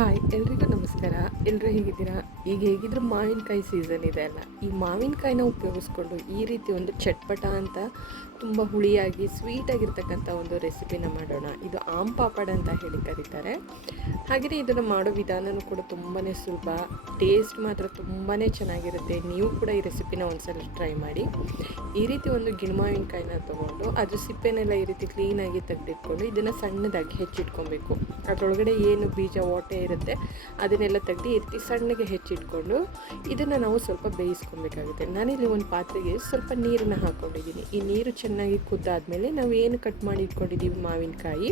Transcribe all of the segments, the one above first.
Hi ಎಲ್ರಿಗೂ ನಮಸ್ಕಾರ. ಎಲ್ಲರೂ ಹೇಗಿದ್ದೀರಾ? ಈಗ ಹೇಗಿದ್ದರೂ ಮಾವಿನಕಾಯಿ ಸೀಸನ್ ಇದೆ ಅಲ್ಲ, ಈ ಮಾವಿನಕಾಯಿನ ಉಪಯೋಗಿಸ್ಕೊಂಡು ಈ ರೀತಿ ಒಂದು ಚಟ್ಪಟ ಅಂತ ತುಂಬ ಹುಳಿಯಾಗಿ ಸ್ವೀಟಾಗಿರ್ತಕ್ಕಂಥ ಒಂದು ರೆಸಿಪಿನ ಮಾಡೋಣ. ಇದು ಆಮ್ ಪಾಪಡ್ ಅಂತ ಹೇಳಿ ಕರೀತಾರೆ. ಹಾಗೆಯೇ ಇದನ್ನು ಮಾಡೋ ವಿಧಾನವೂ ಕೂಡ ತುಂಬಾ ಸುಲಭ, ಟೇಸ್ಟ್ ಮಾತ್ರ ತುಂಬಾ ಚೆನ್ನಾಗಿರುತ್ತೆ. ನೀವು ಕೂಡ ಈ ರೆಸಿಪಿನ ಒಂದ್ಸಲ ಟ್ರೈ ಮಾಡಿ. ಈ ರೀತಿ ಒಂದು ಗಿಣಮಾವಿನಕಾಯಿನ ತೊಗೊಂಡು ಅದ್ರ ಸಿಪ್ಪೆನೆಲ್ಲ ಈ ರೀತಿ ಕ್ಲೀನಾಗಿ ತೆಗೆದಿಟ್ಕೊಂಡು ಇದನ್ನು ಸಣ್ಣದಾಗಿ ಹೆಚ್ಚಿಟ್ಕೊಬೇಕು. ಅದರೊಳಗಡೆ ಏನು ಬೀಜ ಓಟೆ ಇರುತ್ತೆ ಅದನ್ನೆಲ್ಲ ತೆಗೆದು ಈ ರೀತಿ ಸಣ್ಣಗೆ ಹೆಚ್ಚಿಟ್ಕೊಂಡು ಇದನ್ನು ನಾವು ಸ್ವಲ್ಪ ಬೇಯಿಸ್ಕೊಬೇಕಾಗುತ್ತೆ. ನಾನಿಲ್ಲಿ ಒಂದು ಪಾತ್ರೆಗೆ ಸ್ವಲ್ಪ ನೀರನ್ನು ಹಾಕ್ಕೊಂಡಿದ್ದೀನಿ. ಈ ನೀರು ಚೆನ್ನಾಗಿ ಕುದ್ದಾದಮೇಲೆ ನಾವು ಏನು ಕಟ್ ಮಾಡಿ ಇಟ್ಕೊಂಡಿದ್ದೀವಿ ಮಾವಿನಕಾಯಿ,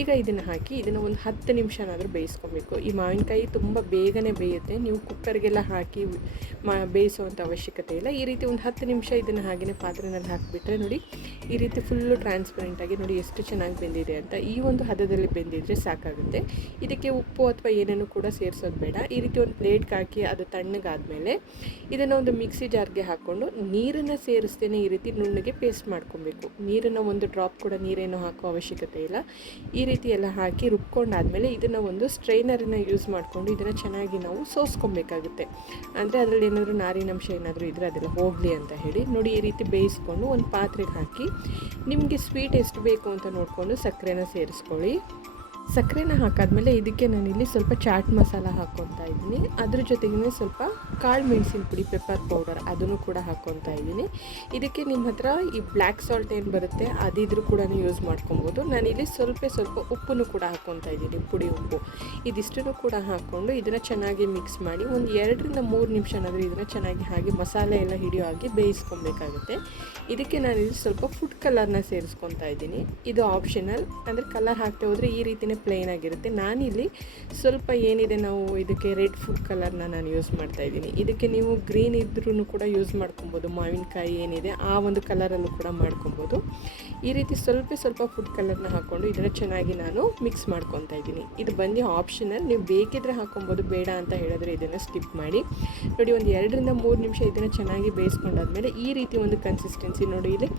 ಈಗ ಇದನ್ನು ಹಾಕಿ ಇದನ್ನು ಒಂದು 10 ನಿಮಿಷನಾದರೂ ಬೇಯಿಸ್ಕೊಬೇಕು. ಈ ಮಾವಿನಕಾಯಿ ತುಂಬ ಬೇಗನೆ ಬೇಯುತ್ತೆ. ನೀವು ಕುಕ್ಕರ್ಗೆಲ್ಲ ಹಾಕಿ ಬೇಯಿಸುವಂಥ ಅವಶ್ಯಕತೆ ಇಲ್ಲ. ಈ ರೀತಿ ಒಂದು 10 ನಿಮಿಷ ಇದನ್ನು ಹಾಗೆಯೇ ಪಾತ್ರೆನಲ್ಲಿ ಹಾಕಿಬಿಟ್ರೆ ನೋಡಿ, ಈ ರೀತಿ ಫುಲ್ಲು ಟ್ರಾನ್ಸ್ಪರೆಂಟಾಗಿ ನೋಡಿ ಎಷ್ಟು ಚೆನ್ನಾಗಿ ಬೆಂದಿದೆ ಅಂತ. ಈ ಒಂದು ಹದದಲ್ಲಿ ಬೆಂದಿದ್ರೆ ಸಾಕಾಗುತ್ತೆ. ಇದಕ್ಕೆ ಉಪ್ಪು ಅಥವಾ ಏನೇನು ಕೂಡ ಸೇರಿಸೋದು ಬೇಡ. ಈ ರೀತಿ ಒಂದು ಪ್ಲೇಟ್ಗೆ ಹಾಕಿ ಅದು ತಣ್ಣಗಾದಮೇಲೆ ಇದನ್ನು ಒಂದು ಮಿಕ್ಸಿ ಜಾರ್ಗೆ ಹಾಕ್ಕೊಂಡು ನೀರನ್ನು ಸೇರಿಸ್ತೇನೆ ಈ ರೀತಿ ನುಣ್ಣಗೆ ಪೇಸ್ಟ್ ಮಾಡ್ಕೊಬೇಕು. ನೀರನ್ನು ಒಂದು ಡ್ರಾಪ್ ಕೂಡ ನೀರೇನು ಹಾಕೋ ಅವಶ್ಯಕತೆ ಇಲ್ಲ. ಈ ರೀತಿ ಎಲ್ಲ ಹಾಕಿ ರುಬ್ಕೊಂಡಾದಮೇಲೆ ಇದನ್ನು ಒಂದು ಸ್ಟ್ರೈನರನ್ನು ಯೂಸ್ ಮಾಡಿಕೊಂಡು ಇದನ್ನು ಚೆನ್ನಾಗಿ ನಾವು ಸೋಸ್ಕೊಬೇಕಾಗುತ್ತೆ. ಅಂದರೆ ಅದರಲ್ಲಿ ಏನಾದರೂ ನಾರಿನಂಶ ಏನಾದರೂ ಇದ್ದರೆ ಅದೆಲ್ಲ ಹೋಗಲಿ ಅಂತ ಹೇಳಿ ನೋಡಿ, ಈ ರೀತಿ ಬೇಯಿಸ್ಕೊಂಡು ಒಂದು ಪಾತ್ರೆಗೆ ಹಾಕಿ ನಿಮಗೆ ಸ್ವೀಟ್ ಎಷ್ಟು ಬೇಕು ಅಂತ ನೋಡಿಕೊಂಡು ಸಕ್ಕರೆನ ಸೇರಿಸ್ಕೊಳ್ಳಿ. ಸಕ್ಕರೆನ ಹಾಕಾದ್ಮೇಲೆ ಇದಕ್ಕೆ ನಾನಿಲ್ಲಿ ಸ್ವಲ್ಪ ಚಾಟ್ ಮಸಾಲ ಹಾಕ್ಕೊತಾ ಇದ್ದೀನಿ. ಅದ್ರ ಜೊತೆಗೇ ಸ್ವಲ್ಪ ಕಾಳು ಮೆಣಸಿನ ಪುಡಿ, ಪೆಪ್ಪರ್ ಪೌಡರ್ ಅದನ್ನು ಕೂಡ ಹಾಕ್ಕೊತಾ ಇದ್ದೀನಿ. ಇದಕ್ಕೆ ನಿಮ್ಮ ಹತ್ರ ಈ ಬ್ಲ್ಯಾಕ್ ಸಾಲ್ಟ್ ಏನು ಬರುತ್ತೆ ಅದಿದ್ರೂ ಕೂಡ ಯೂಸ್ ಮಾಡ್ಕೊಬೋದು. ನಾನಿಲ್ಲಿ ಸ್ವಲ್ಪ ಉಪ್ಪನ್ನು ಕೂಡ ಹಾಕ್ಕೊತಾ ಇದ್ದೀನಿ, ಪುಡಿ ಉಪ್ಪು. ಇದಿಷ್ಟನ್ನು ಕೂಡ ಹಾಕ್ಕೊಂಡು ಇದನ್ನು ಚೆನ್ನಾಗಿ ಮಿಕ್ಸ್ ಮಾಡಿ ಒಂದು 2 ರಿಂದ 3 ನಿಮಿಷನಾದರೂ ಇದನ್ನು ಚೆನ್ನಾಗಿ ಹಾಗೆ ಮಸಾಲೆ ಎಲ್ಲ ಹಿಡಿಯೋ ಹಾಗೆ ಬೇಯಿಸ್ಕೊಬೇಕಾಗುತ್ತೆ. ಇದಕ್ಕೆ ನಾನಿಲ್ಲಿ ಸ್ವಲ್ಪ ಫುಡ್ ಕಲರ್ನ ಸೇರಿಸ್ಕೊತಾ ಇದ್ದೀನಿ. ಇದು ಆಪ್ಷನಲ್, ಅಂದರೆ ಕಲರ್ ಹಾಕ್ತಾ ಹೋದರೆ ಈ ರೀತಿಯೇ ಪ್ಲೇನ್ ಆಗಿರುತ್ತೆ. ನಾನಿಲ್ಲಿ ಸ್ವಲ್ಪ ಏನಿದೆ ನಾವು ಇದಕ್ಕೆ ರೆಡ್ ಫುಡ್ ಕಲರ್ನ ನಾನು ಯೂಸ್ ಮಾಡ್ತಾ ಇದ್ದೀನಿ. ಇದಕ್ಕೆ ನೀವು ಗ್ರೀನ್ ಇದ್ರೂ ಕೂಡ ಯೂಸ್ ಮಾಡ್ಕೊಬೋದು. ಮಾವಿನಕಾಯಿ ಏನಿದೆ ಆ ಒಂದು ಕಲರಲ್ಲೂ ಕೂಡ ಮಾಡ್ಕೊಬೋದು. ಈ ರೀತಿ ಸ್ವಲ್ಪ ಫುಡ್ ಕಲರ್ನ ಹಾಕ್ಕೊಂಡು ಇದನ್ನು ಚೆನ್ನಾಗಿ ನಾನು ಮಿಕ್ಸ್ ಮಾಡ್ಕೊತಾ ಇದ್ದೀನಿ. ಇದು ಬಂದು ಆಪ್ಷನಲ್, ನೀವು ಬೇಕಿದ್ರೆ ಹಾಕ್ಕೊಬೋದು, ಬೇಡ ಅಂತ ಹೇಳಿದ್ರೆ ಇದನ್ನು ಸ್ಕಿಪ್ ಮಾಡಿ. ನೋಡಿ, ಒಂದು 2 ರಿಂದ 3 ನಿಮಿಷ ಇದನ್ನು ಚೆನ್ನಾಗಿ ಬೇಯಿಸ್ಕೊಂಡಾದ್ಮೇಲೆ ಈ ರೀತಿ ಒಂದು ಕನ್ಸಿಸ್ಟೆನ್ಸಿ ನೋಡಿ, ಇಲ್ಲಿ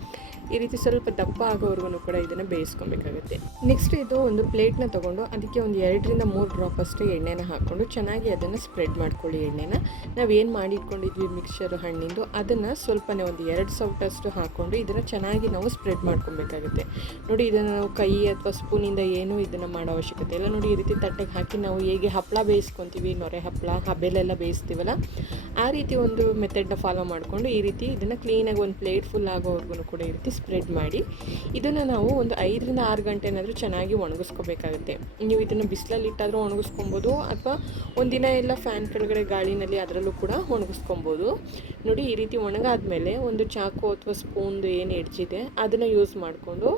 ಈ ರೀತಿ ಸ್ವಲ್ಪ ದಪ್ಪ ಆಗೋವರೆಗೂ ಕೂಡ ಇದನ್ನು ಬೇಯಿಸ್ಕೊಬೇಕಾಗುತ್ತೆ. ನೆಕ್ಸ್ಟ್ ಇದು ಒಂದು ಪ್ಲೇಟ್ನ ತೊಗೊಂಡು ಅದಕ್ಕೆ ಒಂದು 2 ರಿಂದ 3 ಡ್ರಾಪ್ ಅಷ್ಟು ಎಣ್ಣೆನ ಹಾಕ್ಕೊಂಡು ಚೆನ್ನಾಗಿ ಅದನ್ನು ಸ್ಪ್ರೆಡ್ ಮಾಡ್ಕೊಳ್ಳಿ. ಎಣ್ಣೆನ ನಾವೇನು ಮಾಡಿ ಇಟ್ಕೊಂಡಿದ್ವಿ ಮಿಕ್ಸ್ಚರ್ ಹಣ್ಣಿಂದು ಅದನ್ನು ಸ್ವಲ್ಪನೇ ಒಂದು 2 ಸೌಟಷ್ಟು ಹಾಕ್ಕೊಂಡು ಇದನ್ನು ಚೆನ್ನಾಗಿ ನಾವು ಸ್ಪ್ರೆಡ್ ಮಾಡ್ಕೊಬೇಕಾಗುತ್ತೆ. ನೋಡಿ, ಇದನ್ನು ನಾವು ಕೈ ಅಥವಾ ಸ್ಪೂನಿಂದ ಏನೂ ಇದನ್ನು ಮಾಡೋ ಅವಶ್ಯಕತೆ ಇಲ್ಲ. ನೋಡಿ, ಈ ರೀತಿ ತಟ್ಟೆಗೆ ಹಾಕಿ ನಾವು ಹೇಗೆ ಹಪ್ಪಳ ಬೇಯಿಸ್ಕೊತೀವಿ, ನೊರೆ ಹಪ್ಪಳ, ಹಬೆಲೆಲ್ಲ ಬೇಯಿಸ್ತೀವಲ್ಲ, ಆ ರೀತಿ ಒಂದು ಮೆಥಡ್ನ ಫಾಲೋ ಮಾಡಿಕೊಂಡು ಈ ರೀತಿ ಇದನ್ನು ಕ್ಲೀನಾಗಿ ಒಂದು ಪ್ಲೇಟ್ ಫುಲ್ ಆಗೋವರೆಗೂ ಕೂಡ ಈ ರೀತಿ ಸ್ಪ್ರೆಡ್ ಮಾಡಿ ಇದನ್ನು ನಾವು ಒಂದು 5 ರಿಂದ 6 ಗಂಟೆನಾದರೂ ಚೆನ್ನಾಗಿ ಒಣಗಿಸ್ಕೋಬೇಕಾಗುತ್ತೆ. ನೀವು ಇದನ್ನು ಬಿಸಿಲಲ್ಲಿ ಇಟ್ಟಾದರೂ ಒಣಗಿಸ್ಕೊಬೋದು ಅಥವಾ ಒಂದಿನ ಎಲ್ಲ ಫ್ಯಾನ್ ಕೆಳಗಡೆ ಗಾಳಿನಲ್ಲಿ ಅದರಲ್ಲೂ ಕೂಡ ಒಣಗಿಸ್ಕೊಬೋದು. ನೋಡಿ, ಈ ರೀತಿ ಒಣಗಾದ್ಮೇಲೆ ಒಂದು ಚಾಕು ಅಥವಾ ಸ್ಪೂನ್ದು ಏನು ಎಡ್ಜಿದೆ ಅದನ್ನು ಯೂಸ್ ಮಾಡಿಕೊಂಡು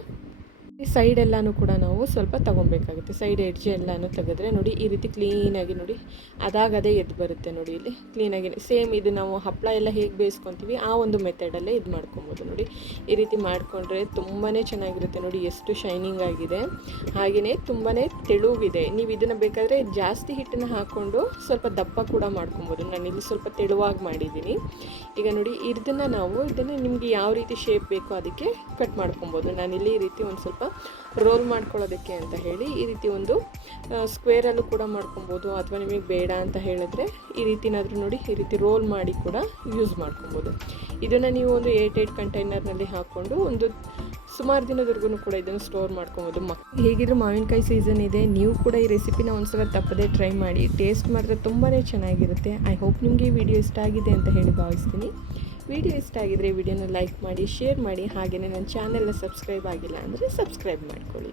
ಈ ಸೈಡ್ ಎಲ್ಲನೂ ಕೂಡ ನಾವು ಸ್ವಲ್ಪ ತೊಗೊಬೇಕಾಗುತ್ತೆ. ಸೈಡ್ ಎಡ್ಜ್ ಎಲ್ಲನೂ ತೆಗೆದ್ರೆ ನೋಡಿ, ಈ ರೀತಿ ಕ್ಲೀನಾಗಿ ನೋಡಿ ಅದೇ ಎದ್ದು ಬರುತ್ತೆ. ನೋಡಿ, ಇಲ್ಲಿ ಕ್ಲೀನಾಗಿ ಸೇಮ್ ಇದು ನಾವು ಹಪ್ಪಳ ಎಲ್ಲ ಹೇಗೆ ಬೇಯಿಸ್ಕೊತೀವಿ ಆ ಒಂದು ಮೆಥಡಲ್ಲೇ ಇದು ಮಾಡ್ಕೊಬೋದು. ನೋಡಿ, ಈ ರೀತಿ ಮಾಡಿಕೊಂಡ್ರೆ ತುಂಬಾ ಚೆನ್ನಾಗಿರುತ್ತೆ. ನೋಡಿ, ಎಷ್ಟು ಶೈನಿಂಗ್ ಆಗಿದೆ, ಹಾಗೆಯೇ ತುಂಬಾ ತೆಳುವಿದೆ. ನೀವು ಇದನ್ನು ಬೇಕಾದರೆ ಜಾಸ್ತಿ ಹಿಟ್ಟನ್ನು ಹಾಕ್ಕೊಂಡು ಸ್ವಲ್ಪ ದಪ್ಪ ಕೂಡ ಮಾಡ್ಕೊಬೋದು. ನಾನಿಲ್ಲಿ ಸ್ವಲ್ಪ ತೆಳುವಾಗಿ ಮಾಡಿದ್ದೀನಿ. ಈಗ ನೋಡಿ, ಇದನ್ನು ನಿಮಗೆ ಯಾವ ರೀತಿ ಶೇಪ್ ಬೇಕೋ ಅದಕ್ಕೆ ಕಟ್ ಮಾಡ್ಕೊಬೋದು. ನಾನಿಲ್ಲಿ ಈ ರೀತಿ ಒಂದು ಸ್ವಲ್ಪ ರೋಲ್ ಮಾಡ್ಕೊಳ್ಳೋದಕ್ಕೆ ಅಂತ ಹೇಳಿ ಈ ರೀತಿ ಒಂದು ಸ್ಕ್ವೇರಲ್ಲೂ ಕೂಡ ಮಾಡ್ಕೊಬೋದು, ಅಥವಾ ನಿಮಗೆ ಬೇಡ ಅಂತ ಹೇಳಿದ್ರೆ ಈ ರೀತಿನಾದರೂ ನೋಡಿ ಈ ರೀತಿ ರೋಲ್ ಮಾಡಿ ಕೂಡ ಯೂಸ್ ಮಾಡ್ಕೊಬೋದು. ಇದನ್ನು ನೀವು ಒಂದು 8 ಕಂಟೈನರ್ನಲ್ಲಿ ಹಾಕ್ಕೊಂಡು ಒಂದು ಸುಮಾರು ದಿನದವರೆಗೂ ಕೂಡ ಇದನ್ನು ಸ್ಟೋರ್ ಮಾಡ್ಕೊಬೋದು. ಹೇಗಿದ್ರೂ ಮಾವಿನಕಾಯಿ ಸೀಸನ್ ಇದೆ, ನೀವು ಕೂಡ ಈ ರೆಸಿಪಿನ ಒಂದ್ಸಲ ತಪ್ಪದೇ ಟ್ರೈ ಮಾಡಿ. ಟೇಸ್ಟ್ ಮಾತ್ರ ತುಂಬಾ ಚೆನ್ನಾಗಿರುತ್ತೆ. ಐ ಹೋಪ್ ನಿಮಗೆ ಈ ವಿಡಿಯೋ ಇಷ್ಟ ಆಗಿದೆ ಅಂತ ಹೇಳಿ ಭಾವಿಸ್ತೀನಿ. ವಿಡಿಯೋ ಇಷ್ಟ ಆಗಿದರೆ ವಿಡಿಯೋನ ಲೈಕ್ ಮಾಡಿ, ಶೇರ್ ಮಾಡಿ, ಹಾಗೆಯೇ ನನ್ನ ಚಾನೆಲ್ನ ಸಬ್ಸ್ಕ್ರೈಬ್ ಆಗಿಲ್ಲ ಅಂದರೆ ಸಬ್ಸ್ಕ್ರೈಬ್ ಮಾಡ್ಕೊಳ್ಳಿ.